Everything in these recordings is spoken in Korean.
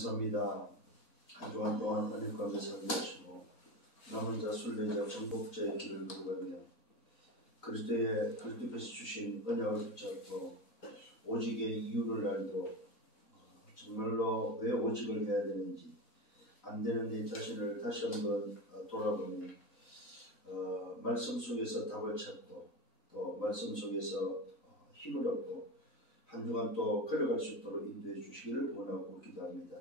감사합니다. 한 주간 동안 하나님 가운데 살게 하시고 남은 자 순례자 정복자의 길을 걸어가며 그리스도께서 주신 언약을 붙잡고 오직의 이유를 알고 정말로 왜 오직을 해야 되는지 안 되는 내 자신을 다시 한번 돌아보며 말씀 속에서 답을 찾고 또 말씀 속에서 힘을 얻고 한 주간 또 걸어갈 수 있도록 인도해 주시기를 원하고 기도합니다.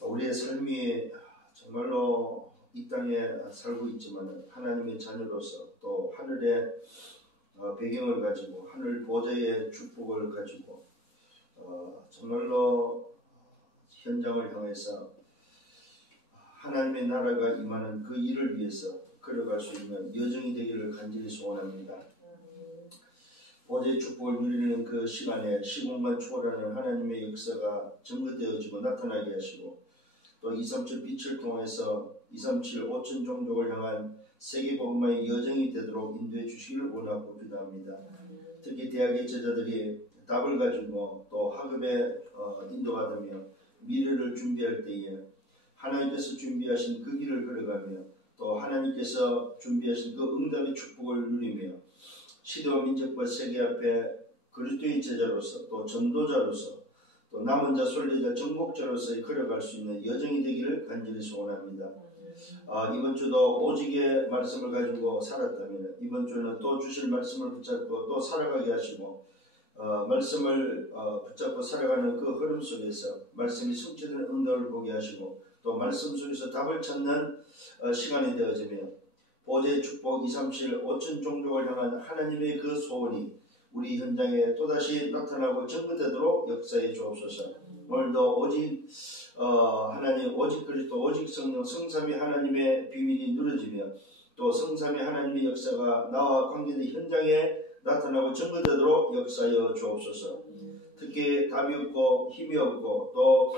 우리의 삶이 정말로 이 땅에 살고 있지만 하나님의 자녀로서 또 하늘의 배경을 가지고 하늘 보좌의 축복을 가지고 정말로 현장을 향해서 하나님의 나라가 임하는 그 일을 위해서 걸어갈 수 있는 여정이 되기를 간절히 소원합니다. 보좌의 축복을 누리는 그 시간에 시공간 초월하는 하나님의 역사가 증거되어지고 나타나게 하시고 또 237 빛을 통해서 237 5천 종족을 향한 세계복음화의 여정이 되도록 인도해 주시기를 원하고 기도합니다. 특히 대학의 제자들이 답을 가지고 또 학업에 인도받으며 미래를 준비할 때에 하나님께서 준비하신 그 길을 걸어가며 또 하나님께서 준비하신 그 응답의 축복을 누리며 시대와 민족과 세계 앞에 그리스도의 제자로서 또 전도자로서 또 남은 자 순례자 정복자로서 걸어갈 수 있는 여정이 되기를 간절히 소원합니다. 이번 주도 오직의 말씀을 가지고 살았다면 이번 주는 또 주실 말씀을 붙잡고 또 살아가게 하시고 말씀을 붙잡고 살아가는 그 흐름 속에서 말씀이 성취되는 응답을 보게 하시고 또 말씀 속에서 답을 찾는 시간이 되어지며 보좌의 축복 237 5천 종족을 향한 하나님의 그 소원이 우리 현장에 또다시 나타나고 증거되도록 역사해 주옵소서. 오늘도 오직 하나님, 오직 그리스도, 오직 성령, 성삼위 하나님의 비밀이 누려지며 또 성삼위 하나님의 역사가 나와 관계된 현장에 나타나고 증거되도록 역사하여 주옵소서. 특히 답이 없고 힘이 없고 또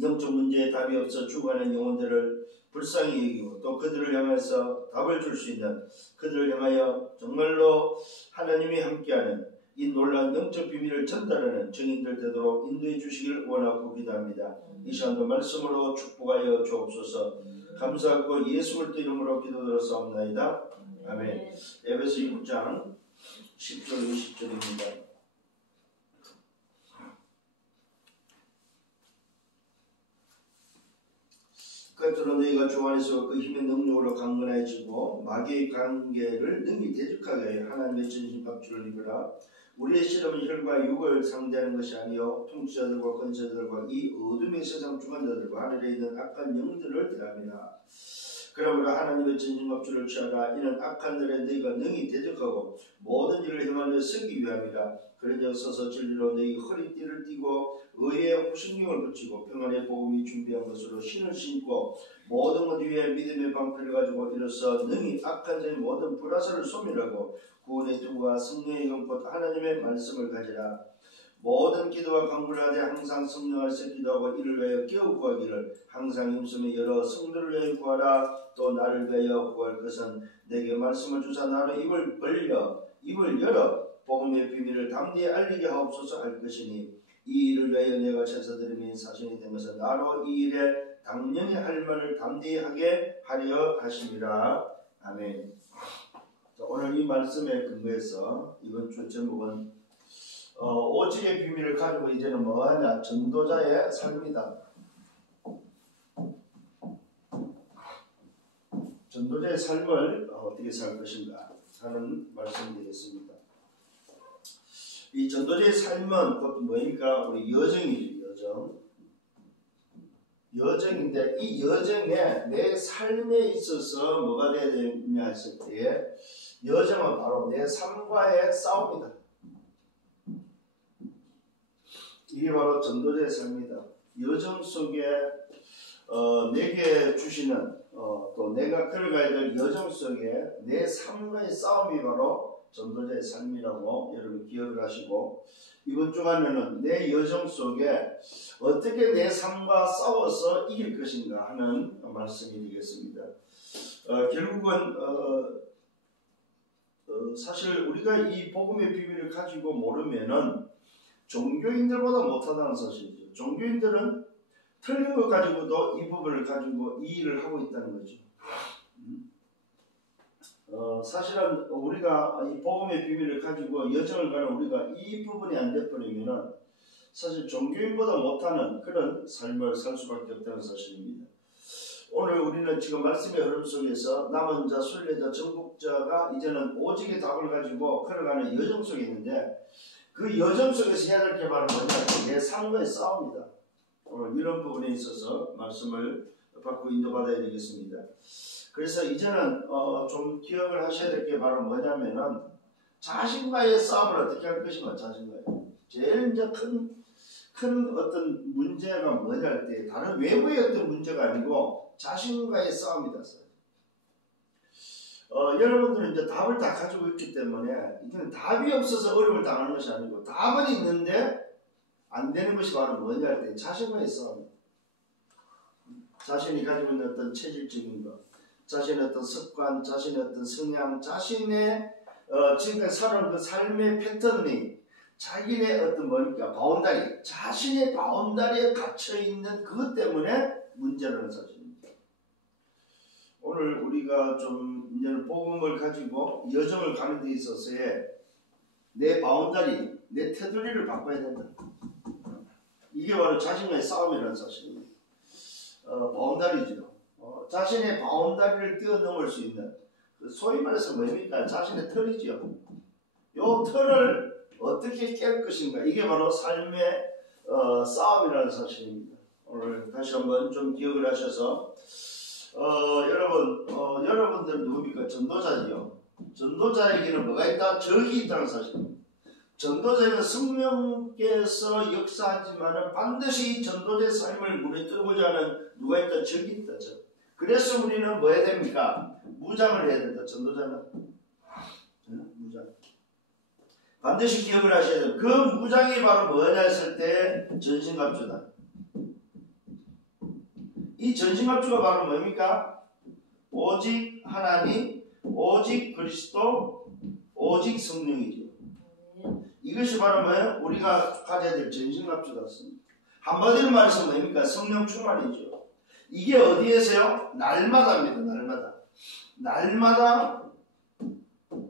영적 문제에 답이 없어 죽어가는 영혼들을 불쌍히 여기고 또 그들을 향해서 답을 줄 수 있는 그들을 향하여 정말로 하나님이 함께하는 이 놀라운 영적 비밀을 전달하는 증인들 되도록 인도해 주시기를 원하고 기도합니다. 이 시간도 말씀으로 축복하여 주옵소서. 감사하고 예수 그리스도 이름으로 기도드렸사옵나이다. 아멘. 에베소 6장 10절 20절입니다. 끝으로 너희가 주 안에서 그 힘의 능력으로 강건해지고 마귀의 관계를 능히 대적하게 하나님의 전신갑주를 입으라. 우리의 실험은 혈과 육을 상대하는 것이 아니요 통치자들과 권세자들과 이 어둠의 세상 주관자들과 하늘에 있는 악한 영들을 대합니다. 그러므로 하나님의 전신갑주를 취하라. 이는 악한 날에 너희가 능히 대적하고 모든 일을 행하려 쓰기 위함이라. 그러니 서서 진리로 너희 허리띠를 띠고 의의 호신경을 붙이고 평안의 복음이 준비한 것으로 신을 신고 모든 것 위에 믿음의 방패를 가지고 일어서 능히 악한 자의 모든 불화살을 소멸하고 구원의 투구와 성령의 검곧 하나님의 말씀을 가지라. 모든 기도와 간구를 하되 항상 성령 안에서 기도하고 이를 위하여 깨어 구하기를 항상 힘쓰며 여러 성도를 위하여 구하라. 또 나를 위하여 구할 것은 내게 말씀을 주사 나로 입을 열어 복음의 비밀을 담대히 알리게 하옵소서 할 것이니 이 일을 위하여 내가 제사드리며 사신이 된 것은 나로 이 일에 당연히 할 말을 담대히 하게 하려 하심이라. 아멘. 자, 오늘 이 말씀에 근거해서 이번 주 제목은 오직의 비밀을 가지고 이제는 뭐하냐? 전도자의 삶이다. 전도자의 삶을 어떻게 살 것인가 하는 말씀이 되겠습니다. 이 전도자의 삶은 곧 뭐입니까? 우리 여정이죠. 여정인데 이 여정에 내 삶에 있어서 뭐가 되어야 되냐 했을 때에 여정은 바로 내 삶과의 싸움이다. 이게 바로 전도자의 삶이다. 여정 속에 내게 주시는 또 내가 걸어가야 될 여정 속에 내 삶과의 싸움이 바로 전도자의 삶이라고 여러분 기억을 하시고 이번 주간에는 내 여정 속에 어떻게 내 삶과 싸워서 이길 것인가 하는 말씀이 되겠습니다. 결국은 사실 우리가 이 복음의 비밀을 가지고 모르면은 종교인들보다 못하다는 사실이죠. 종교인들은 틀린 것 가지고도 이 부분을 가지고 이 일을 하고 있다는 거죠. 사실은 우리가 이 복음의 비밀을 가지고 여정을 가는 우리가 이 부분이 안 돼버리면은 사실 종교인보다 못하는 그런 삶을 살 수밖에 없다는 사실입니다. 오늘 우리는 지금 말씀의 흐름 속에서 남은 자, 순례자, 정복자가 이제는 오직의 답을 가지고 걸어가는 여정 속에 있는데 그 여정 속에서 해야 될 게 바로 뭐냐? 내 삶과의 싸움이다. 오늘 이런 부분에 있어서 말씀을 받고 인도받아야 되겠습니다. 그래서 이제는 좀 기억을 하셔야 될 게 바로 뭐냐면은 자신과의 싸움을 어떻게 할 것인가. 자신과의 제일 이제 큰 어떤 문제가 뭐냐 할 때 다른 외부의 어떤 문제가 아니고 자신과의 싸움이다. 여러분들은 이제 답을 다 가지고 있기 때문에 이제는 답이 없어서 어려움을 당하는 것이 아니고 답은 있는데 안 되는 것이 바로 뭐냐 할 때 자신과의 싸움입니다. 자신이 가지고 있는 어떤 체질적인 것, 자신의 어떤 습관, 자신의 어떤 성향, 자신의 지금까지 살아온 그 삶의 패턴이 자기네 어떤 뭐니까 바운다리, 자신의 바운다리에 갇혀있는 그것 때문에 문제라는 사실입니다. 오늘 우리가 좀 이제는 복음을 가지고 여정을 가는 데 있어서의 내 바운다리, 내 테두리를 바꿔야 된다. 이게 바로 자신과의 싸움이라는 사실입니다. 바운다리죠. 자신의 바운다리를 뛰어넘을 수 있는 소위 말해서 뭡니까? 자신의 틀이죠. 요 틀을 어떻게 깰 것인가? 이게 바로 삶의 싸움이라는 사실입니다. 오늘 다시 한번 좀 기억을 하셔서 여러분들은 누굽니까? 전도자지요. 전도자에게는 뭐가 있다? 적이 있다는 사실입니다. 전도자는 성령께서 역사하지만 반드시 전도자의 삶을 무너뜨리고자 하는 누가 있다? 적이 있다. 적. 그래서 우리는 뭐 해야 됩니까? 무장을 해야 된다. 전도자는 무장. 반드시 기억을 하셔야 돼요. 그 무장이 바로 뭐냐 했을 때 전신갑주다. 이 전신갑주가 바로 뭡니까? 오직 하나님, 오직 그리스도, 오직 성령이죠. 이것이 바로 뭐예요? 우리가 가져야 될 전신갑주 같습니다. 한마디로 말해서 뭡니까? 성령 충만이죠. 이게 어디에서요? 날마다입니다.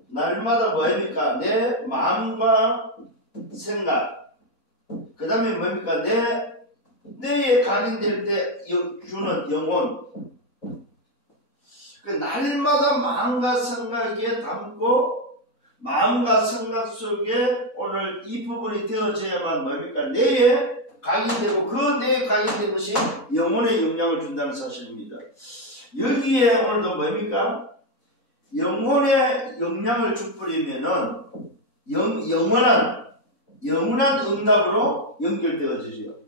날마다 뭐입니까? 내 마음과 생각, 그 다음에 뭡니까? 내에 각인될 때 주는 영혼. 그 날마다 마음과 생각에 담고 마음과 생각 속에 오늘 이 부분이 되어져야만 뭡니까? 내에 각인되고 그 내에 각인된 것이 영혼에 영향을 준다는 사실입니다. 여기에 오늘도 뭡니까? 영혼에 영향을 주버리면은 영원한 응답으로 연결되어지죠.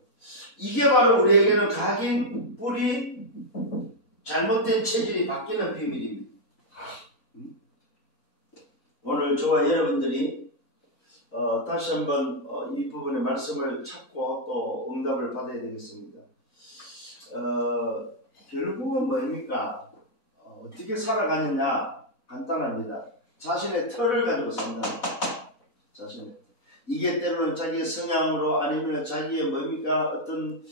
이게 바로 우리에게는 각인, 뿌리, 잘못된 체질이 바뀌는 비밀입니다. 오늘 저와 여러분들이 다시 한번 이 부분의 말씀을 찾고 또 응답을 받아야 되겠습니다. 결국은 뭡니까? 어떻게 살아가느냐? 간단합니다. 자신의 틀을 가지고 산다. 자신의 이게 때로는 자기의 성향으로 아니면 자기의 뭡니까? 어떤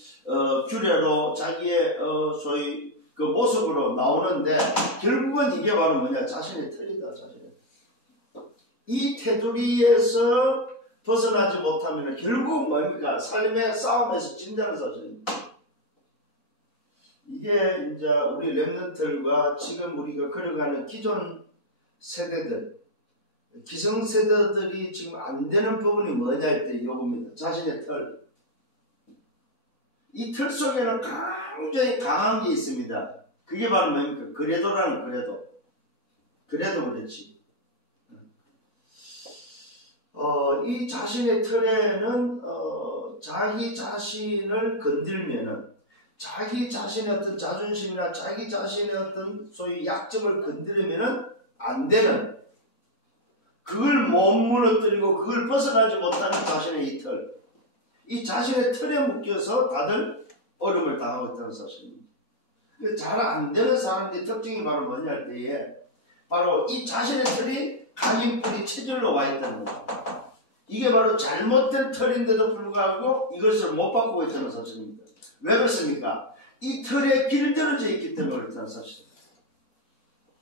규례로 자기의 소위 그 모습으로 나오는데 결국은 이게 바로 뭐냐? 자신의 틀이다. 이 테두리에서 벗어나지 못하면 결국 뭡니까? 삶의 싸움에서 진다는 사실입니다. 이게 이제 우리 렘넌트들과 지금 우리가 걸어가는 기존 세대들, 기성세대들이 지금 안 되는 부분이 뭐냐 할 때 이겁니다. 자신의 틀. 이 틀 속에는 굉장히 강한 게 있습니다. 그게 바로 뭡니까? 그래도라는 그래도. 그래도 그렇지. 이 자신의 틀에는 자기 자신을 건들면은 자기 자신의 어떤 자존심이나 자기 자신의 어떤 소위 약점을 건드리면은 안 되는, 그걸 못 무너뜨리고 그걸 벗어나지 못하는 자신의 이 틀, 이 자신의 틀에 묶여서 다들 어려움을 당하고 있다는 사실입니다. 잘 안 되는 사람들의 특징이 바로 뭐냐 할 때에 바로 이 자신의 틀이 각인뿌리 체질로 와 있다는 겁니다. 이게 바로 잘못된 털인데도 불구하고 이것을 못 바꾸고 있다는 사실입니다. 왜 그렇습니까? 이 털에 길들어져 있기 때문에 그렇다는 사실입니다.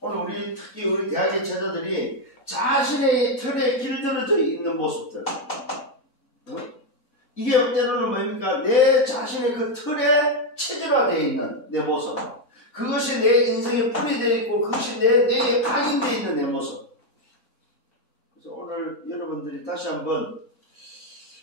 오늘 특히 우리 대학의 제자들이 자신의 털에 길들어져 있는 모습들, 이게 때로는 뭡니까? 내 자신의 그 틀에 체질화되어 있는 내 모습, 그것이 내 인생에 뿌리 되어 있고 그것이 내 각인되어 있는 내 모습. 그래서 오늘 여러분들이 다시 한번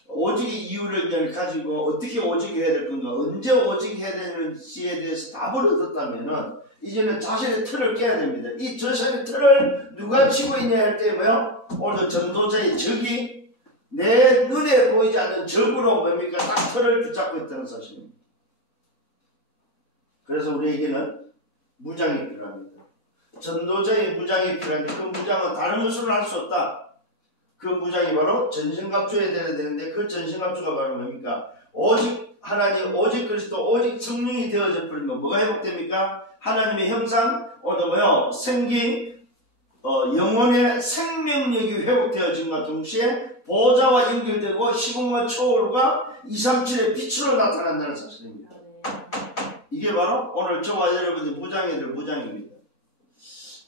오직의 이유를 가지고 어떻게 오직해야 될 건가, 언제 오직해야 되는지에 대해서 답을 얻었다면은 이제는 자신의 틀을 깨야 됩니다. 이 자신의 틀을 누가 치고 있냐 할 때 뭐요? 오늘 전도자의 적이 내 눈에 보이지 않는 적으로 뭡니까? 딱 틀을 붙잡고 있다는 사실입니다. 그래서 우리에게는 무장이 필요합니다. 전도자의 무장이 필요한데 그 무장은 다른 것으로 할 수 없다. 그 무장이 바로 전신갑주에 되어야 되는데 그 전신갑주가 바로 뭡니까? 오직 하나님, 오직 그리스도, 오직 성령이 되어져 버리면 뭐가 회복됩니까? 하나님의 형상, 오늘 뭐요? 생기, 영혼의 생명력이 회복되어짐과 동시에 보좌와 연결되고 시공과 초월과 237의 빛으로 나타난다는 사실입니다. 이게 바로 오늘 저와 여러분의 무장이 될 무장입니다.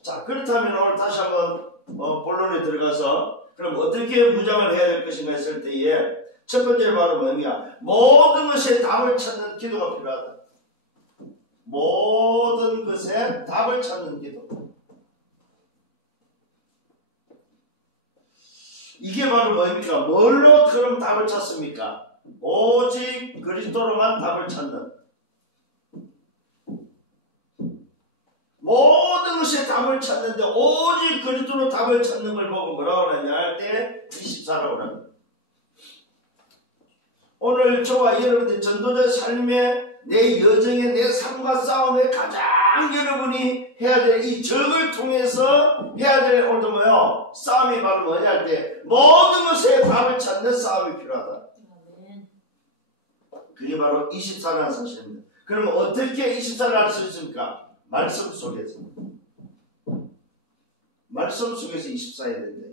자, 그렇다면 오늘 다시 한번 본론에 들어가서 그럼 어떻게 무장을 해야 될 것인가 했을 때에 첫 번째 바로 뭡니까? 모든 것에 답을 찾는 기도가 필요하다. 모든 것에 답을 찾는 기도. 이게 바로 뭡니까? 뭘로 그럼 답을 찾습니까? 오직 그리스도로만 답을 찾는. 모든 것에 답을 찾는데 오직 그리스도로 답을 찾는 걸 보고 뭐라고 하느냐 할 때 24라고 합니다. 오늘 저와 여러분들 전도자 삶의 내 여정의 내 삶과 싸움에 가장 여러분이 해야 될 이 적을 통해서 해야 될 오늘도 뭐요? 싸움이 바로 뭐냐 할 때 모든 것에 답을 찾는 싸움이 필요하다. 그게 바로 24라는 사실입니다. 그러면 어떻게 24를 할 수 있습니까? 말씀 속에서. 말씀 속에서 24해야 된다.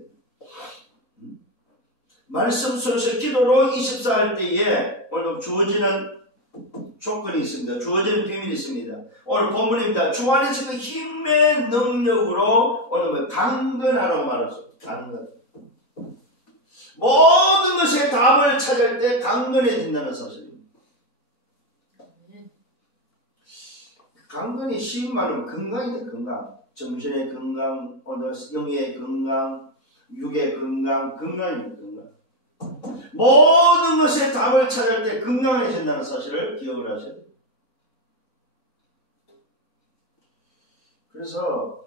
말씀 속에서 기도로 24 할 때에 오늘 주어지는 조건이 있습니다. 주어지는 비밀이 있습니다. 오늘 본문입니다. 주 안에서 그 힘의 능력으로 오늘 강건하라고 말하죠. 강건. 모든 것에 답을 찾을 때 강건해진다는 사실입니다. 강건이 쉬운 말은 건강이다. 건강. 정신의 건강, 오늘 영의 건강, 육의 건강, 건강입니다. 건강. 모든 것에 답을 찾을 때 건강해진다는 사실을 기억을 하셔야 돼요. 그래서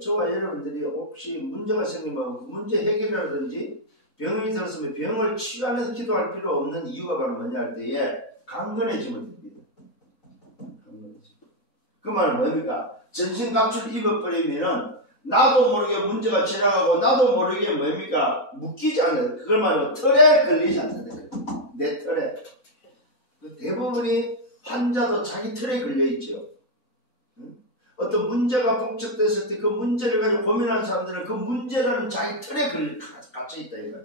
저와 여러분들이 혹시 문제가 생기면 그 문제 해결이라든지 병이 들었으면 병을 치유하면서 기도할 필요 없는 이유가 바로 뭐냐 할 때에 강건해지면 됩니다. 그 말은 뭡니까? 전신갑주를 입어버리면은 나도 모르게 문제가 지나가고 나도 모르게 뭡니까? 묶이지 않는 그걸 말로 털에 걸리지 않는다. 내 털에. 대부분이 환자도 자기 털에 걸려있죠. 어떤 문제가 복잡됐을 때 그 문제를 가지고 고민하는 사람들은 그 문제라는 자기 틀에 갇혀있다 이거.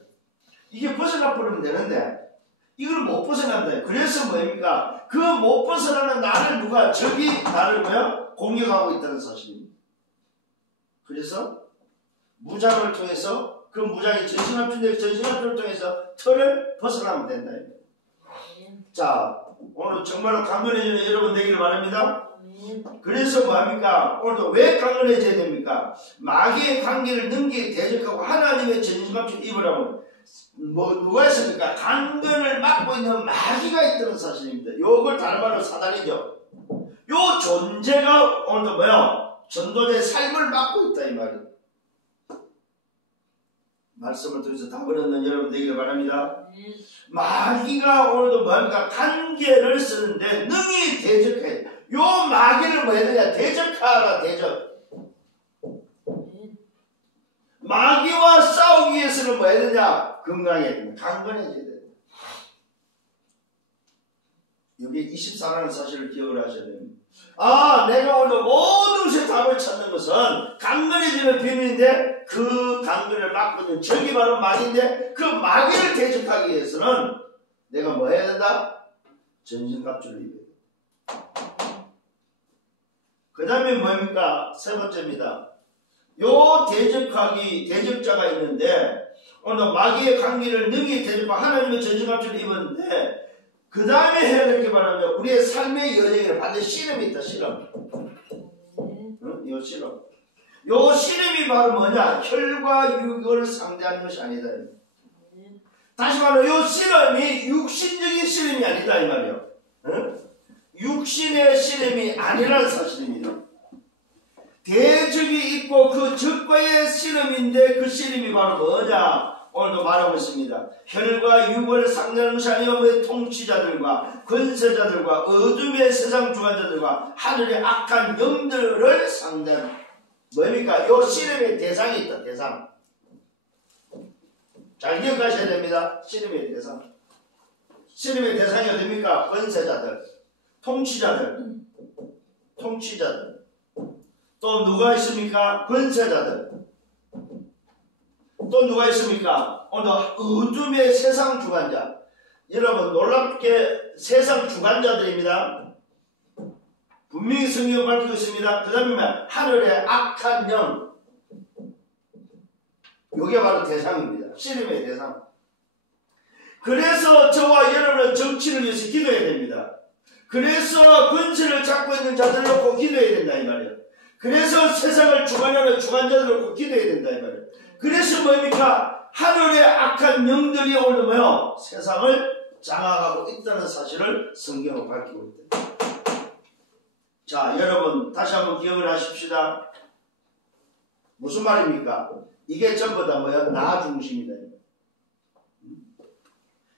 이게 벗어나 버리면 되는데 이걸 못 벗어난다. 그래서 뭡니까? 그 못 벗어나는 나를 누가 적이 나를 뭐야? 공격하고 있다는 사실입니다. 그래서 무장을 통해서 그 무장이 전신합주를 통해서 털을 벗어나면 된다. 자, 오늘 정말로 강건해지는 여러분 되기를 바랍니다. 그래서 뭐합니까? 오늘도 왜 강건해져야 됩니까? 마귀의 관계를 능히 대적하고 하나님의 전신갑주를 입으라고 누가 했습니까? 강건을 막고 있는 마귀가 있다는 사실입니다. 요걸 다른 말로 사단이죠. 요 존재가 오늘도 뭐야? 전도자의 삶을 막고 있다 이 말이에요. 말씀을 통해서 답을 얻는 여러분 되기를 바랍니다. 마귀가 오늘도 뭐합니까? 관계를 쓰는데 능히 대적해. 요 마귀를 뭐 해야 되냐? 대적하라, 대적. 마귀와 싸우기 위해서는 뭐 해야 되냐? 건강해야 된다. 강건해져야 된다. 여기 24라는 사실을 기억을 하셔야 됩니다. 아, 내가 오늘 모든 것에 답을 찾는 것은 강건해지는 비밀인데 그 강기를 막고 있는 적이 바로 마귀인데 그 마귀를 대적하기 위해서는 내가 뭐 해야 된다? 전신갑주를 입어야 돼. 그 다음에 뭡니까? 세 번째입니다. 요 대적자가 있는데 오늘 마귀의 강기를 능히 대적하고 하나님의 전신갑주를 입었는데 그 다음에 해야 될 게 말하면 우리의 삶의 여정에 반드시 씨름이 있다. 씨름. 응? 요 씨름. 요 씨름이 바로 뭐냐? 혈과 육을 상대하는 것이 아니다. 다시 말해 요 씨름이 육신적인 씨름이 아니다 이 말이에요. 응? 육신의 씨름이 아니라는 사실입니다. 대적이 있고 그 적과의 씨름인데 그 씨름이 바로 뭐냐? 오늘도 말하고 있습니다. 혈과 육을 상대하는 것이 아니오 통치자들과 권세자들과 어둠의 세상 주관자들과 하늘의 악한 영들을 상대하는 뭡니까? 요 씨름의 대상이 있다. 대상. 잘 기억하셔야 됩니다. 씨름의 대상. 씨름의 대상이 어딥니까? 권세자들, 통치자들. 또 누가 있습니까? 권세자들. 또 누가 있습니까? 오늘 어둠의 세상 주관자. 여러분 놀랍게 세상 주관자들입니다. 분명히 성경 밝히고 있습니다. 그 다음에 하늘의 악한 영. 이게 바로 대상입니다. 씨름의 대상. 그래서 저와 여러분은 정치를 위해서 기도해야 됩니다. 그래서 권세를 잡고 있는 자들을 놓고 기도해야 된다 이 말이에요. 그래서 세상을 주관하는 주관자들을 놓고 기도해야 된다 이 말이에요. 그래서 뭡니까? 하늘의 악한 영들이 오늘 뭐요? 세상을 장악하고 있다는 사실을 성경으로 밝히고 있다. 자, 여러분 다시 한번 기억을 하십시다. 무슨 말입니까? 이게 전부 다 뭐야? 나 중심이다.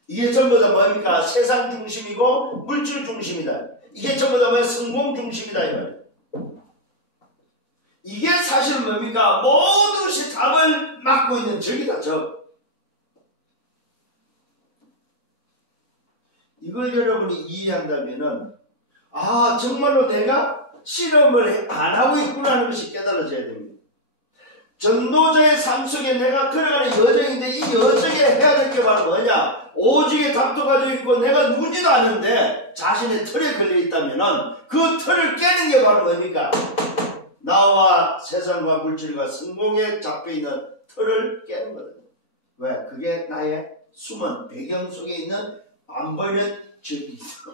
이게 전부 다 뭡니까? 세상 중심이고 물질 중심이다. 이게 전부 다 뭐야? 성공 중심이다. 이 말이야. 이게 사실 뭡니까? 모든 것이 답을 막고 있는 적이다. 적. 이걸 여러분이 이해한다면은 정말로 내가 실험을 안 하고 있구나 하는 것이 깨달아져야 됩니다. 전도자의 삶 속에 내가 걸어가는 여정인데 이 여정에 해야 될 게 바로 뭐냐? 오직의 답도 가지고 있고 내가 누군지도 아는데 자신의 틀에 걸려 있다면은 그 틀을 깨는 게 바로 뭡니까? 나와 세상과 물질과 성공에 잡혀있는 틀을 깨는 거다. 왜? 그게 나의 숨은 배경 속에 있는 안 보이는 적이 있어.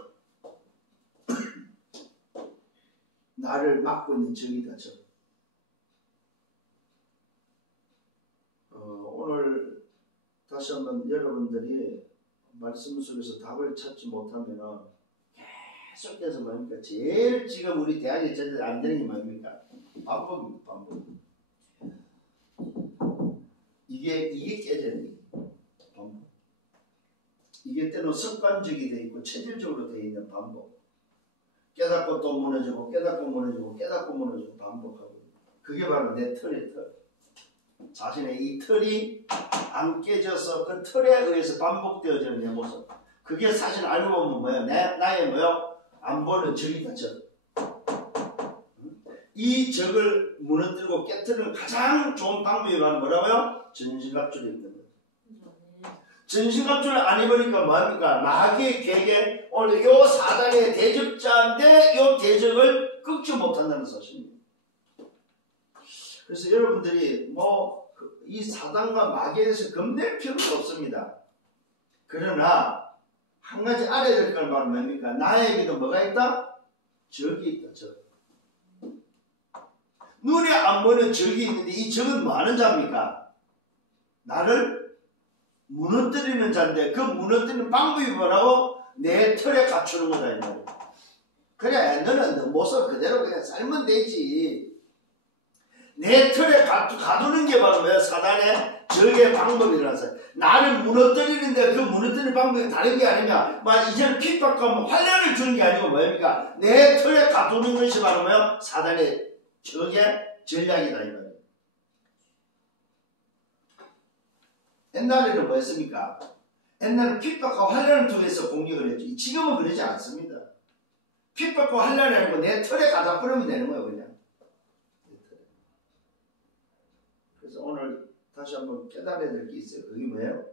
나를 막고 있는 적이다. 적. 오늘 다시 한번 여러분들이 말씀 속에서 답을 찾지 못하면 계속해서 뭡니까? 제일 지금 우리 대학에 제대로 안 되는 게 뭡니까? 반복입니다. 반복. 이게 깨져야 돼요. 반복. 이게 때로 습관적이 돼 있고 체질적으로 돼 있는 반복. 깨닫고 또 무너지고 깨닫고 무너지고 깨닫고 무너지고 반복하고. 그게 바로 내 틀의 틀. 자신의 이 틀이 안 깨져서 그 틀에 의해서 반복되어지는 내 모습. 그게 사실 알고 보면 뭐예요? 나의 뭐요? 안 보는 적이다. 적. 이 적을 무너뜨리고 깨뜨리는 가장 좋은 방법이 바로 뭐라고요? 전신갑주를 입는 거예요. 전신갑주를 안 입으니까 뭐합니까? 마귀의 계획에 오늘 요 사단의 대적자인데 요 대적을 끊지 못한다는 사실입니다. 그래서 여러분들이 이 사단과 마귀에 대해서 겁낼 필요는 없습니다. 그러나 한 가지 알아야 될 건 바로 뭡니까? 나에게도 뭐가 있다? 적이 있다. 적. 눈에 안 보이는 적이 있는데 이 적은 뭐 하는 자입니까? 나를 무너뜨리는 자인데 그 무너뜨리는 방법이 뭐라고? 내 틀에 갖추는 거다. 이 말이야. 그래 너는 너 모습 그대로 그냥 살면 되지. 내 틀에 가두는 게 바로 뭐야? 사단의 적의 방법이라서. 나를 무너뜨리는데 그 무너뜨리는 방법이 다른 게 아니냐? 이제는 핍박과 환란을 주는 게 아니고 뭐입니까? 내 틀에 가두는 것이 바로 뭐야? 사단의 적의 전략이다. 이거예요. 옛날에는 뭐였습니까? 옛날에는 핍박과 환란을 통해서 공격을 했죠. 지금은 그러지 않습니다. 핍박과 환란이라는 거 내 틀에 가다 뿌리면 되는 거예요. 그냥. 그래서 오늘 다시 한번 깨달아야 될 게 있어요. 그게 뭐예요?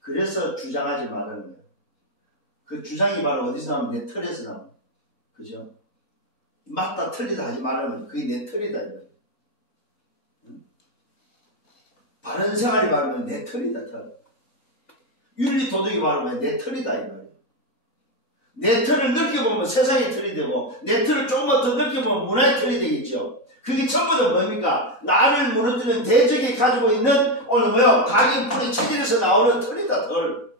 그래서 주장하지 말라는 거예요. 그 주장이 바로 어디서 나오면 내 털에서 나옵니다. 그죠? 맞다 틀리다 하지 말라는 거예요. 그게 내 털이다. 바른 생활이 바르면 내 털이다. 털. 윤리 도덕이 바르면 내 털이다. 이 말이에요. 내 털을 넓혀보면 세상의 털이 되고 내 털을 조금만 더 넓혀보면 문화의 털이 되겠죠. 그게 전부 다 뭡니까? 나를 무너뜨리는 대적이 가지고 있는 오늘 뭐요? 각인풀의 체질에서 나오는 털이다. 털.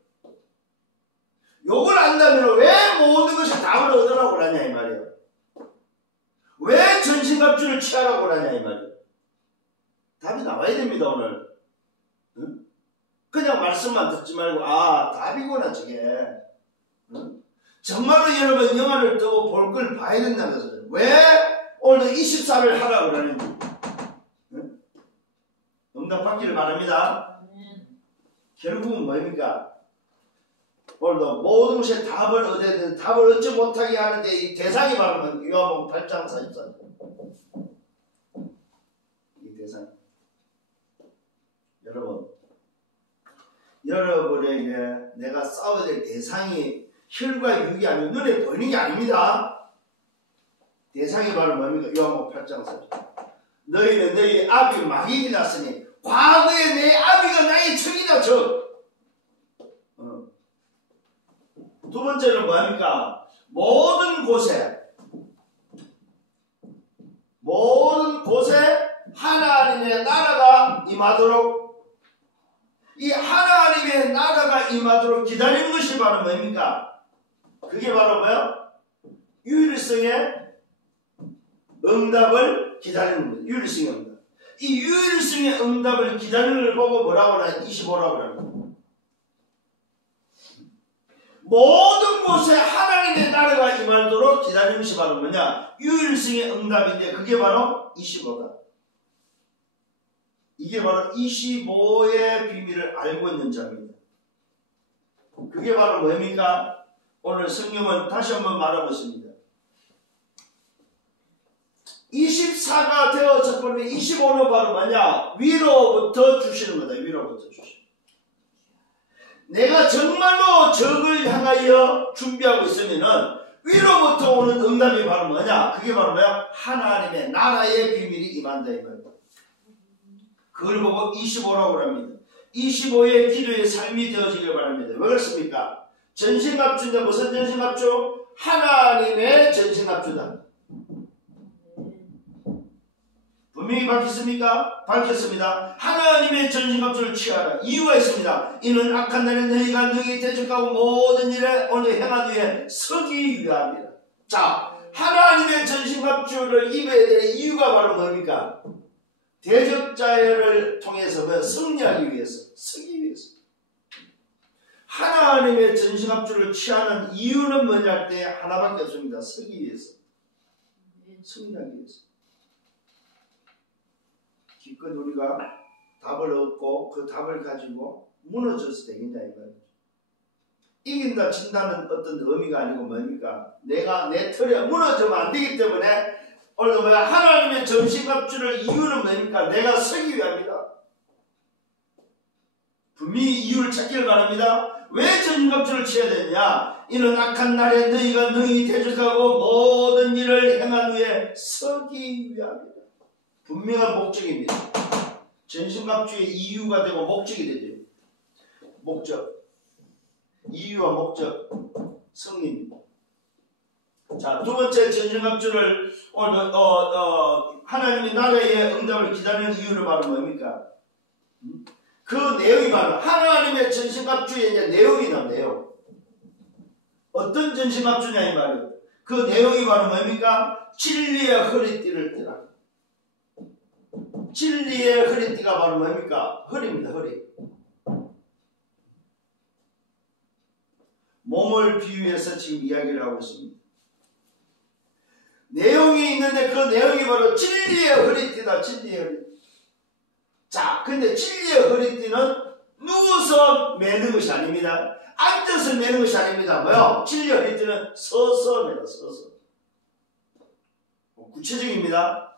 요걸 안다면 왜 모든 것이 답을 얻으라고 그러냐 이 말이에요. 왜 전신갑주를 취하라고 그러냐 이 말이에요. 답이 나와야 됩니다. 오늘. 응? 그냥 말씀만 듣지 말고 답이구나 저게. 응? 정말로 여러분 영화를 뜨고 볼 걸 봐야 된다는 것을. 왜 오늘 24를 하라고 그러는지. 응? 응답받기를 바랍니다. 결국은 뭡니까? 오늘도 모든 것에 답을 얻어야 되는, 답을 얻지 못하게 하는데 이 대상이 바로 요한복음 8장 44절. 이 대상. 여러분에게 내가 싸워야 될 대상이 혈과 육이 아니고 눈에 보이는 게 아닙니다. 대상이 바로 뭡니까? 요한복음 8장 44절. 너희는 너희 아비 마귀에게 났으니 과거에 내 아비가 나의 적이다 적. 두 번째는 뭐합니까? 모든 곳에 하나님의 나라가 임하도록, 이 하나님의 나라가 임하도록 기다리는 것이 바로 뭡니까? 그게 바로 뭐예요? 유일성의 응답을 기다리는 거예요. 유일성의 응답. 이 유일성의 응답을 기다리는 걸 보고 뭐라고 하나? 25라고 하는 거예요. 모든 곳에 하나님의 나라가 임하도록 기다리는 것이 바로 뭐냐? 유일성의 응답인데 그게 바로 25다. 이게 바로 25의 비밀을 알고 있는 자입니다. 그게 바로 뭡니까? 오늘 성경은 다시 한번 말하겠습니다. 24가 되어 첫 번째 25는 바로 뭐냐? 위로부터 주시는 거다. 위로부터 주시는. 내가 정말로 적을 향하여 준비하고 있으면은 위로부터 오는 응답이 바로 뭐냐? 그게 바로 뭐야? 하나님의 나라의 비밀이 임한다 이 말이야. 그걸 보고 25라고 합니다. 25의 기도의 삶이 되어지길 바랍니다. 왜 그렇습니까? 전신갑주인데 무슨 전신갑주? 하나님의 전신갑주다. 분명히 밝혔습니까? 밝혔습니다. 하나님의 전신갑주를 취하라. 이유가 있습니다. 이는 악한 날에 너희가 너희 대적하고 모든 일에 오늘 행한 후에 서기 위함이라. 자, 하나님의 전신갑주를 입어야 될 이유가 바로 뭡니까? 대적자를 통해서 승리하기 위해서, 서기 위해서. 하나님의 전신갑주를 취하는 이유는 뭐냐 할 때 하나밖에 없습니다. 서기 위해서. 승리하기 위해서. 기껏 우리가 답을 얻고 그 답을 가지고 무너져서 되겠냐 이 말이죠. 이긴다 진다는 어떤 의미가 아니고 뭡니까? 내가 내 틀에 무너지면 안 되기 때문에 오늘 뭐야? 하나님의 전신갑주를 이유는 뭡니까? 내가 서기 위함이다. 분명히 이유를 찾기를 바랍니다. 왜 전신갑주를 취해야 되느냐? 이는 악한 날에 너희가 능히 대적하고 모든 일을 행한 후에 서기 위함이다. 분명한 목적입니다. 전신갑주의 이유가 되고 목적이 되죠. 목적. 이유와 목적. 성립입니다. 자, 두 번째 전신갑주를 오늘 하나님의 나라의 응답을 기다리는 이유는 바로 뭡니까? 그 내용이 바로 하나님의 전신갑주의 이제 내용이 나옵니다. 내용. 어떤 전신갑주냐 이 말이에요. 그 내용이 바로 뭡니까? 진리의 허리띠를 띠라. 진리의 허리띠가 바로 뭡니까? 허리입니다. 허리. 몸을 비유해서 지금 이야기를 하고 있습니다. 내용이 있는데 그 내용이 바로 진리의 허리띠다. 진리의 허리띠. 자, 근데 진리의 허리띠는 누워서 매는 것이 아닙니다. 앉아서 매는 것이 아닙니다. 뭐요? 진리의 허리띠는 서서 매라. 서서. 구체적입니다.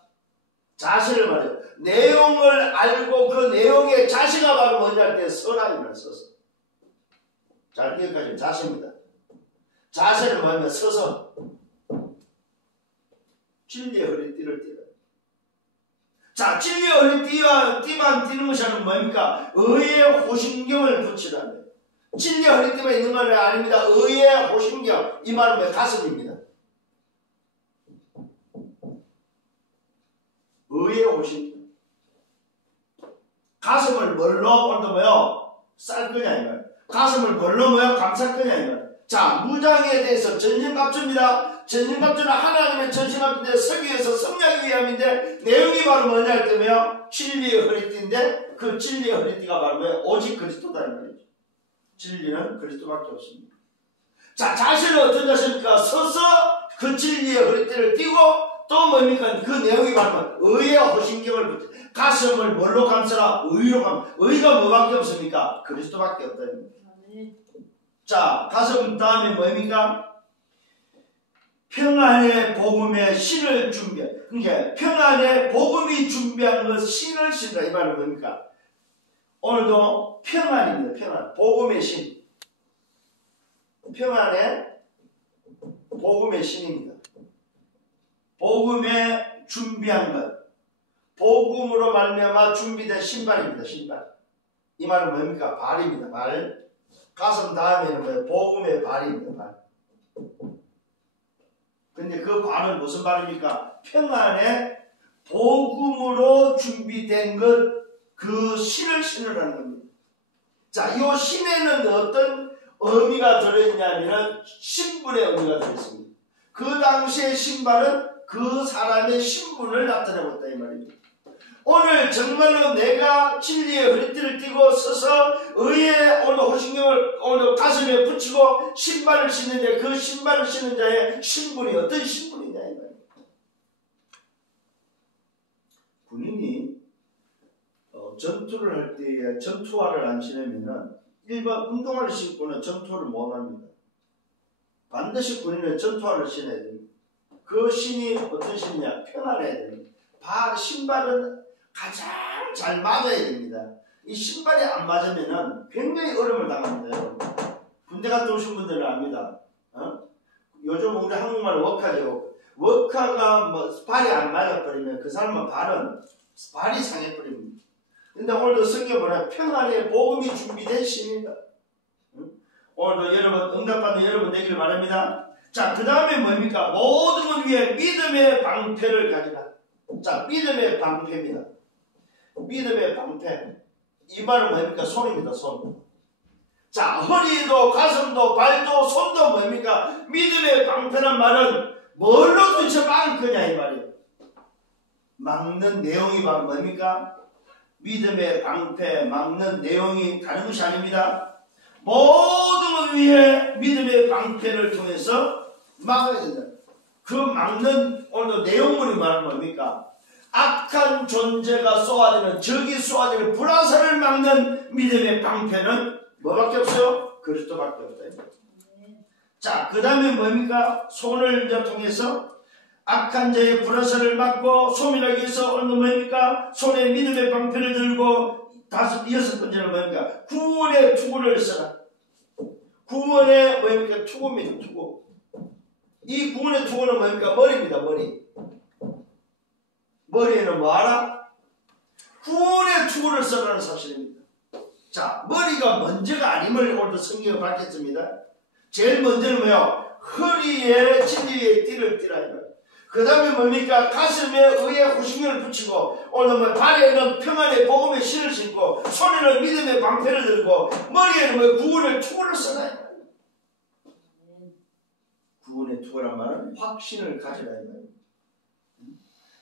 자세를 말해요. 내용을 알고 그 내용의 자세가 바로 뭐냐 할 때 서라임을 써서. 잘 기억하시면 자세입니다. 자세를 말하면 서서 진리의 허리띠를 띠라. 자, 진리의 허리띠만 띠는 것이 아니라 뭡니까? 의의 호신경을 붙이라는. 진리의 허리띠만 있는 말이 아닙니다. 의의 호신경. 이 말은 왜 가슴입니다. 의의 호신경. 가슴을 뭘로 오늘도 뭐요? 쌀 거냐 이 말. 가슴을 뭘로 뭐요? 감쌀 거냐 이 말. 자, 무장에 대해서 전신갑주입니다. 전신갑주는 하나님의 전신갑주인데 서기 위해서 성령하기 위함인데 내용이 바로 뭐냐 할 때면요. 진리의 허리띠인데 그 진리의 허리띠가 바로 뭐예요? 오직 그리스도다 이 말이죠. 진리는 그리스도밖에 없습니다. 자, 자신은 어떤 자세입니까? 서서 그 진리의 허리띠를 띠고 또 뭡니까? 그 내용이 바로 의의 호신경을 붙여. 가슴을 뭘로 감싸라? 의로 감싸라. 의가 뭐밖에 없습니까? 그리스도밖에 없다. 자, 가슴 다음에 뭡니까? 평안의 복음의 신을 준비한. 그러니까 평안의 복음이 준비한 것 신을 신다. 이 말은 뭡니까? 오늘도 평안입니다. 평안. 복음의 신. 평안의 복음의 신입니다. 복음에 준비한 것. 복음으로 말미암아 준비된 신발입니다. 신발. 이 말은 뭡니까? 발입니다. 발. 가슴 다음에는 뭐예요? 복음의 발입니다. 발. 근데 그 발은 무슨 발입니까? 평안의 복음으로 준비된 것, 그 신을 신으라는 겁니다. 자, 이 신에는 어떤 의미가 들어있냐면 신분의 의미가 들어있습니다. 그 당시의 신발은 그 사람의 신분을 나타내고 있다 이 말입니다. 오늘 정말로 내가 진리의 허리띠를 띠고 서서 의의 오늘 호신경을 오늘 가슴에 붙이고 신발을 신는데 그 신발을 신는 자의 신분이 어떤 신분이냐 이 말입니다. 군인이 전투를 할 때에 전투화를 안 신으면은 일반 운동화를 신고는 전투를 못 합니다. 반드시 군인은 전투화를 신어야 됩니다. 그 신이 어떤 신이냐? 평안해야 됩니다. 신발은 가장 잘 맞아야 됩니다. 이 신발이 안 맞으면은 굉장히 어려움을 당합니다. 여러분. 군대 갔다 오신 분들은 압니다. 요즘 우리 한국말 워카죠. 워카가 발이 안 맞아버리면 그 사람은 발이 상해버립니다. 근데 오늘도 성경 보면 평안의 복음이 준비된 신이다. 오늘도 여러분 응답받는 여러분 되기를 바랍니다. 자, 그 다음에 뭡니까? 모든 것 위에 믿음의 방패를 가지라. 자, 믿음의 방패입니다. 믿음의 방패. 이 말은 뭡니까? 손입니다. 손. 자, 허리도 가슴도 발도 손도 뭡니까? 믿음의 방패란 말은 뭘로 도대체 막을 거냐 이 말이에요. 막는 내용이 바로 뭡니까? 믿음의 방패, 막는 내용이 다른 것이 아닙니다. 모든 것 위에 믿음의 방패를 통해서 막아야 된다. 그 막는 오늘 내용물이 말하는 뭡니까? 악한 존재가 쏘아대는 적이 쏘아대는 불화살을 막는 믿음의 방패는 뭐밖에 없어요? 그리스도밖에 없다. 자, 그 다음에 뭡니까? 손을 통해서 악한 자의 불화살을 막고 소멸하기 위해서 오늘 뭡니까? 손에 믿음의 방패를 들고 여섯 번째는 뭡니까? 구원의 투구를 써라. 구원의 뭡니까? 투구입니다. 투구. 이 구원의 투구는 뭡니까? 머리입니다. 머리. 머리에는 뭐 알아? 구원의 투구를 써라는 사실입니다. 자, 머리가 먼저가 아님을 오늘도 성경에 밝혔습니다. 제일 먼저는 뭐요? 허리에 진리의 띠를 띠라. 그 다음에 뭡니까? 가슴에 의의 호신경을 붙이고 오늘 발에는 평안의 복음의 신을 신고 손에는 믿음의 방패를 들고 머리에는 구원의 투구를 써라. 구원의 투구란 말은 확신을 가져라.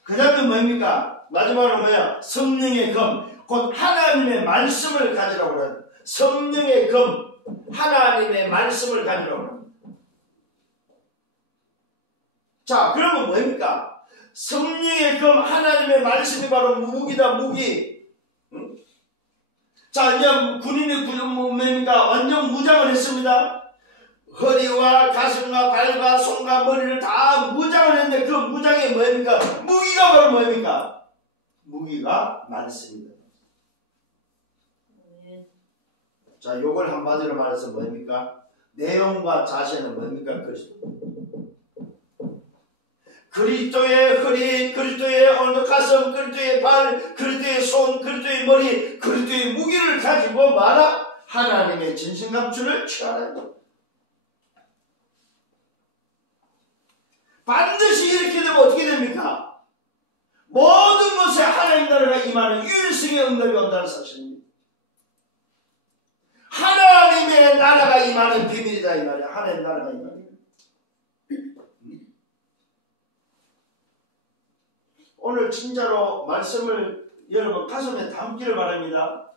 그 다음에 뭡니까? 마지막으로 뭐야? 성령의 검. 곧 하나님의 말씀을 가지라고 그래요. 성령의 검. 하나님의 말씀을 가지라고 그래요. 자, 그러면 뭡니까? 성령의 검, 하나님의 말씀이 바로 무기다, 무기. 응? 자, 이제 군인이 뭡니까? 완전 무장을 했습니다. 허리와 가슴과 발과 손과 머리를 다 무장을 했는데 그 무장이 뭡니까? 무기가 바로 뭡니까? 무기가 많습니다. 자, 요걸 한마디로 말해서 뭡니까? 내용과 자세는 뭡니까? 그리스도의 허리, 그리스도의 오늘 가슴, 그리스도의 발, 그리스도의 손, 그리스도의 머리, 그리스도의 무기를 가지고 말아 하나님의 전신갑주를 취하라. 반드시 이렇게 되면 어떻게 됩니까? 모든 것에 하나님 나라가 임하는 유일성의 응답이 온다는 사실입니다. 하나님의 나라가 임하는 비밀이다 이 말이야. 하나님 나라가 임하는. 오늘 진짜로 말씀을 여러분 가슴에 담기를 바랍니다.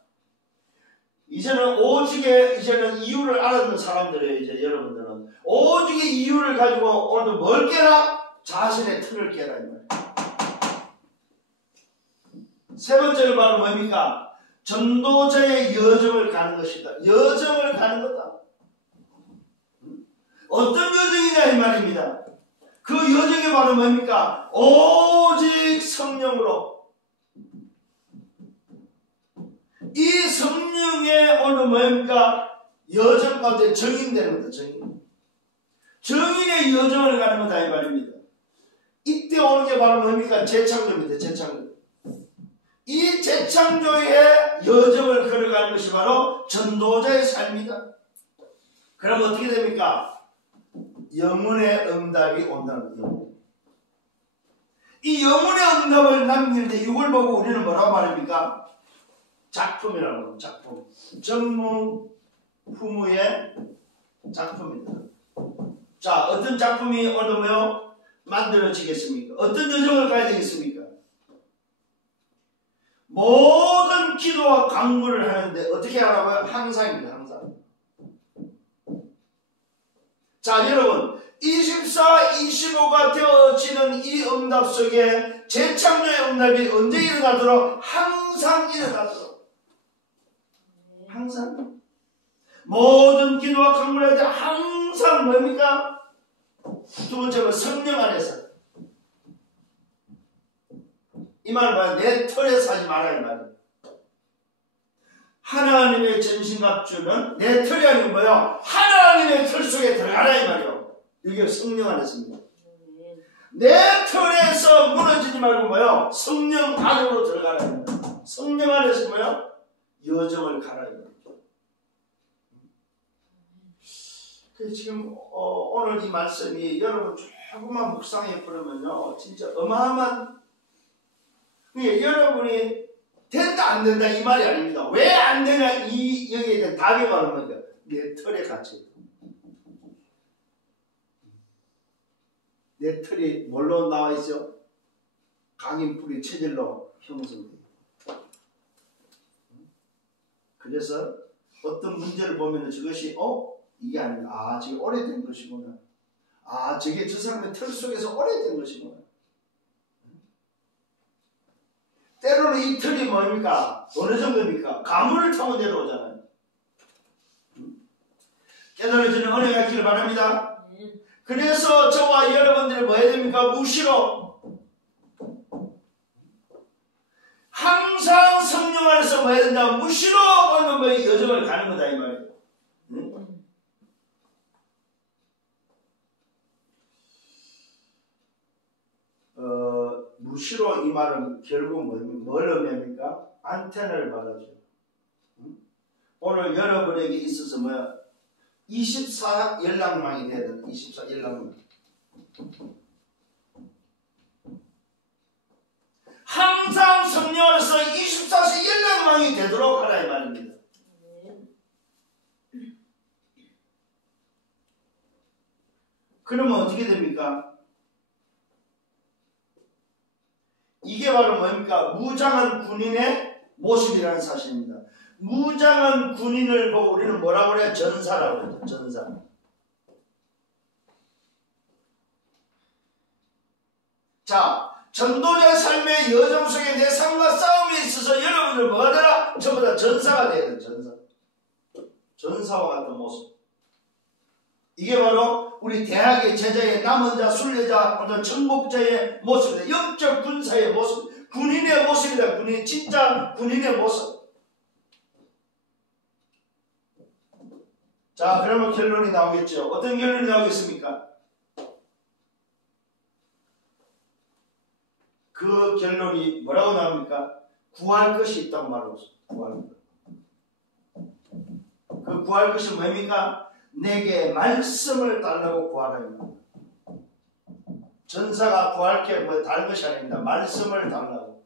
이제는 오직의 이유를 알았는 사람들이에요. 이제 여러분들은 오직의 이유를 가지고 오늘 뭘 깨라? 자신의 틀을 깨라 이 말이에요. 세 번째로 바로 뭡니까? 전도자의 여정을 가는 것이다. 여정을 가는 거다. 어떤 여정이냐 이 말입니다. 그 여정이 바로 뭡니까? 오직 성령으로. 이 성령의 오늘 뭡니까? 여정 가운데 정인되는 거다. 정인의 여정을 가는 거다 이 말입니다. 이때 오는 게 바로 뭡니까? 재창조입니다. 재창조. 이 재창조의 여정을 걸어가는 것이 바로 전도자의 삶이다. 그럼 어떻게 됩니까? 영혼의 응답이 온다는 거예요. 이 영혼의 응답을 남길 때 이걸 보고 우리는 뭐라고 말합니까? 작품이라고 합니다. 작품. 전무후무의 작품입니다. 자, 어떤 작품이 오늘 뭐요? 만들어지겠습니까? 어떤 여정을 가야 되겠습니까? 모든 기도와 강구를 하는데 어떻게 하라고요? 항상입니다. 항상. 자, 여러분 24, 25가 되어지는 이 응답 속에 재창조의 응답이 언제 일어나도록? 항상 일어나도록. 항상. 모든 기도와 강구를 할 때 항상 뭡니까? 두 번째는 성령 안에서. 이 말은 뭐야? 내 털에 사지 마라 이 말이야. 하나님의 전신갑주는 내 털이 아니고 뭐야? 하나님의 털 속에 들어가라 이 말이야. 이게 성령 안에서입니다. 내 털에서 무너지지 말고 뭐야? 성령 안으로 들어가라 이 말이야. 성령 안에서 뭐야? 여정을 가라 이 말이야. 그래서 지금 오늘 이 말씀이 여러분 조금만 묵상해 보면요 진짜 어마어마한. 여러분이 된다 안 된다 이 말이 아닙니다. 왜 안 되냐 이 여기에 대한 답이 바로 뭐냐? 내 털에 갇혀. 내 털이 뭘로 나와 있죠? 각인풀이 체질로 형성돼요. 그래서 어떤 문제를 보면 저것이 이게 아니라 저게 오래된 것이구나. 저게 저 사람의 털 속에서 오래된 것이구나. 때로는 이 털이 뭡니까? 어느 정도입니까? 가물을 타고 내려오잖아요. 깨달아지는 은혜가 있기를 바랍니다. 그래서 저와 여러분들이 뭐 해야 됩니까? 무시로 항상 성령 안에서 뭐 해야 된다? 무시로 오는 거의 여정을 가는 거다 이 말이에요. 무시로 이 말은 결국 뭘 의미합니까? 안테나를 말하죠. 오늘 여러분에게 있어서 뭐야? 24 연락망이 돼야 된다. 24 연락망. 항상 성령 안에서 24시 연락망이 되도록 하라 이 말입니다. 그러면 어떻게 됩니까? 이게 바로 뭡니까? 무장한 군인의 모습이라는 사실입니다. 무장한 군인을 보고 우리는 뭐라고 그래요? 전사라고 그러죠. 전사. 자, 전도자 삶의 여정 속에 내 삶과 싸움에 있어서 여러분들 뭐가 되라? 전부 다 전사가 돼야 돼요. 전사. 전사와 같은 모습. 이게 바로 우리 대학의 제자의 남은 자, 순례자, 어떤 정복자의 모습입니다. 영적 군사의 모습. 군인의 모습이다. 진짜 군인의 모습. 자, 그러면 결론이 나오겠죠. 어떤 결론이 나오겠습니까? 그 결론이 뭐라고 나옵니까? 구할 것이 있다고 말하고 있습니다. 구할 것. 그 구할 것이 뭡니까? 내게 말씀을 달라고 구하라입니다. 전사가 구할 게 뭐 다른 것이 아닙니다. 말씀을 달라고.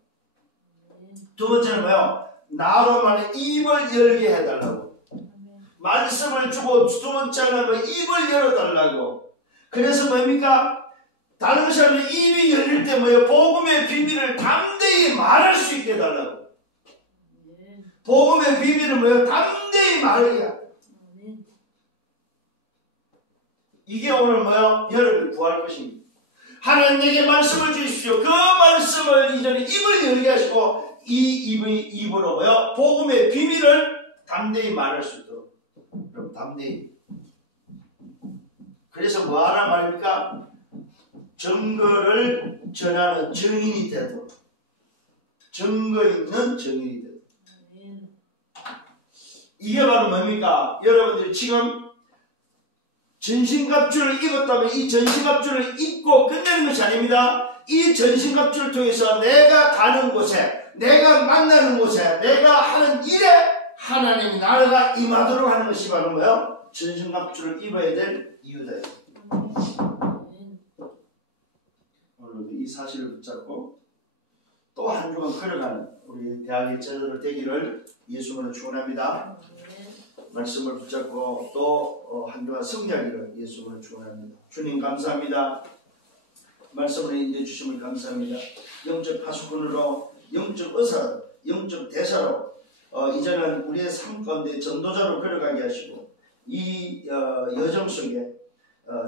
두 번째는 뭐요? 나로 말해 입을 열게 해달라고. 말씀을 주고 두 번째는 뭐 입을 열어달라고. 그래서 뭡니까? 다른 것이 아니라 입이 열릴 때 뭐예요? 복음의 비밀을 담대히 말할 수 있게 해달라고. 복음의 비밀은 뭐예요? 담대히 말해야. 이게 오늘 뭐예요? 여러분이 구할 것입니다. 하나님 내게 말씀을 주십시오. 그 말씀을 이전에 입을 열게 하시고 이 입으로 뭐예요? 복음의 비밀을 담대히 말할 수 있도록. 그럼 담대히. 그래서 뭐하란 말입니까? 증거를 전하는 증인이 되도록. 증거 있는 증인이 되도록. 이게 바로 뭡니까? 여러분들이 지금 전신갑주를 입었다면 이 전신갑주를 입고 끝내는 것이 아닙니다. 이 전신갑주를 통해서 내가 가는 곳에, 내가 만나는 곳에, 내가 하는 일에 하나님 나라가 임하도록 하는 것이 바로 뭐예요? 전신갑주를 입어야 될 이유다. 오늘도 이 사실을 붙잡고 또 한 주간 걸어가는 우리 대학의 제자들 되기를 예수님으로 축원합니다. 말씀을 붙잡고 또 한 주간 승리하기를 예수님으로 축원합니다. 주님 감사합니다. 말씀을 인도해 주심을 감사합니다. 영적 파수꾼으로, 영적 의사로, 영적 대사로 이제는 우리의 삶 가운데 전도자로 걸어가게 하시고 이 여정 속에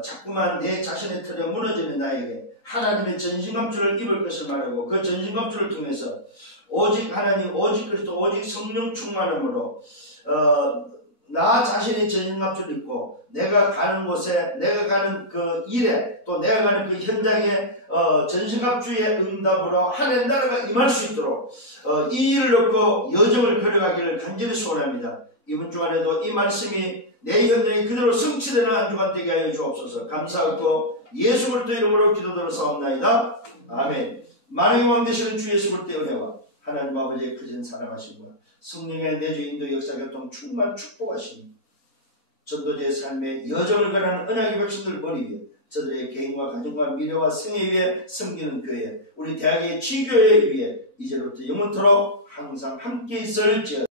자꾸만 내 자신의 틀에 무너지는 나에게 하나님의 전신갑주를 입을 것을 말하고 그 전신갑주를 통해서 오직 하나님, 오직 그리스도, 오직 성령 충만함으로 나 자신의 전신갑주를 입고 내가 가는 곳에, 내가 가는 그 일에, 또 내가 가는 그 현장에 전신갑주의 응답으로 하나님 나라가 임할 수 있도록 이 일을 놓고 여정을 걸어가기를 간절히 소원합니다. 이번 주간에도 이 말씀이 내 현장에 그대로 성취되는 한 주간 되게 하여 주옵소서. 감사하고 예수 그리스도 이름으로 기도드려 사옵나이다. 아멘. 만왕의 왕 되시는 주 예수 그리스도의 은혜와 하나님 아버지의 크신 사랑하심과 성령의 내주 인도 역사 교통 충만 축복하시니 전도자의 삶의 여정을 걸어가는 언약의 백성들 머리 위에 저들의 개인과 가정과 미래와 생애 위에 섬기는 교회, 우리 대학의 지교회 위에 이제부터 영원토록 항상 함께 있을지어다.